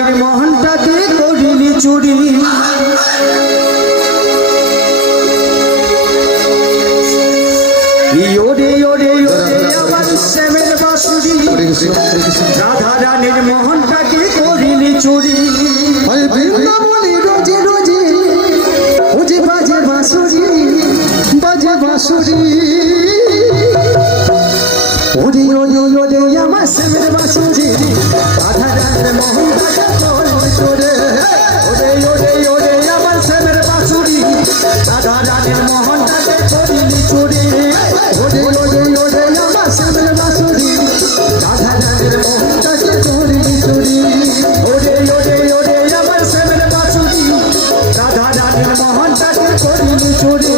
রানীর মোহনটাকে করিলি চুরি ওরে ওরে ওরে আমার শ্যামের বাঁশুরি রাধা রানীর মোহনটাকে করিলি চুরি বৃন্দাবনে রোজে রোজে ওজে বাজে বাঁশুরি বাজে বাঁশুরি ওরে ওরে ওরে আমার শ্যামের বাঁশুরি রাধা রানীর মোহনটাকে করিলি চুরি ওরে ওরে ওরে আমার শ্যামের বাঁশুরি রাধা রানীর মোহনটাকে করিলি চুরি ওরে ওরে ওরে আমার শ্যামের বাঁশুরি রাধা রানীর মোহনটাকে করিলি চুরি ওরে ওরে ওরে আমার শ্যামের বাঁশুরি রাধা রানীর মোহনটাকে করিলি চুরি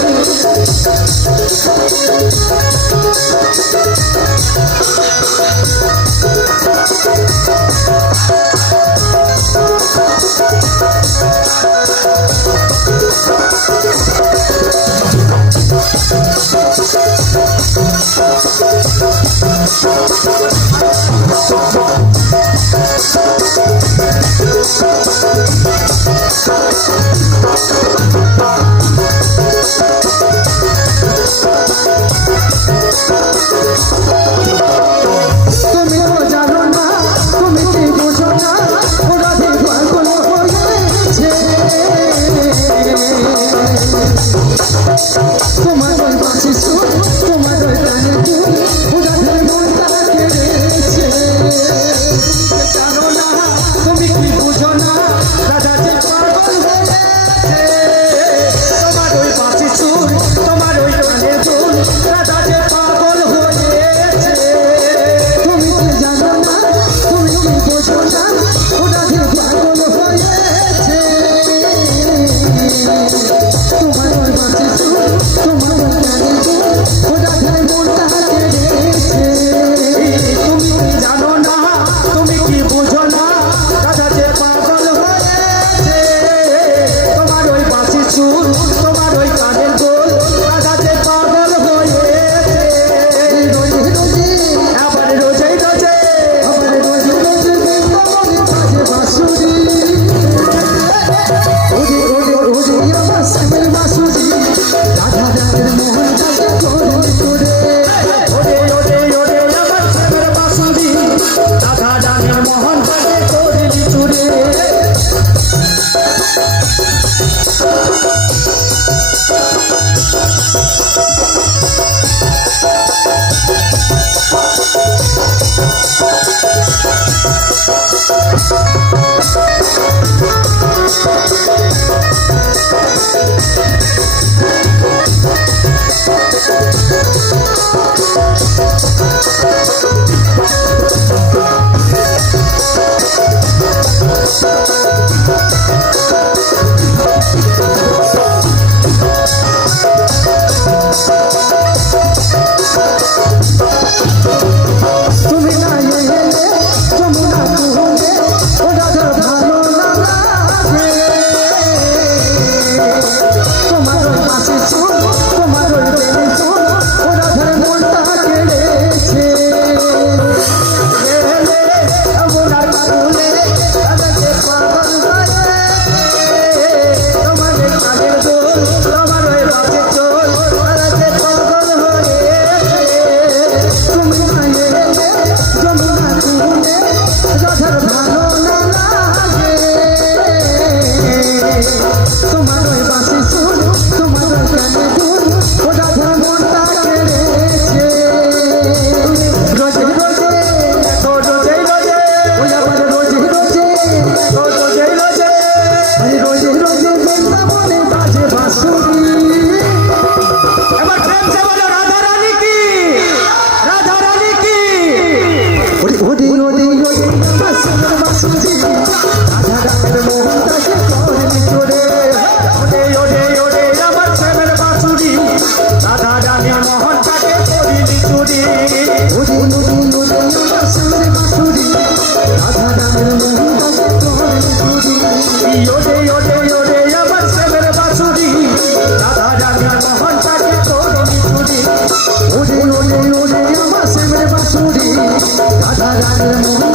রাধার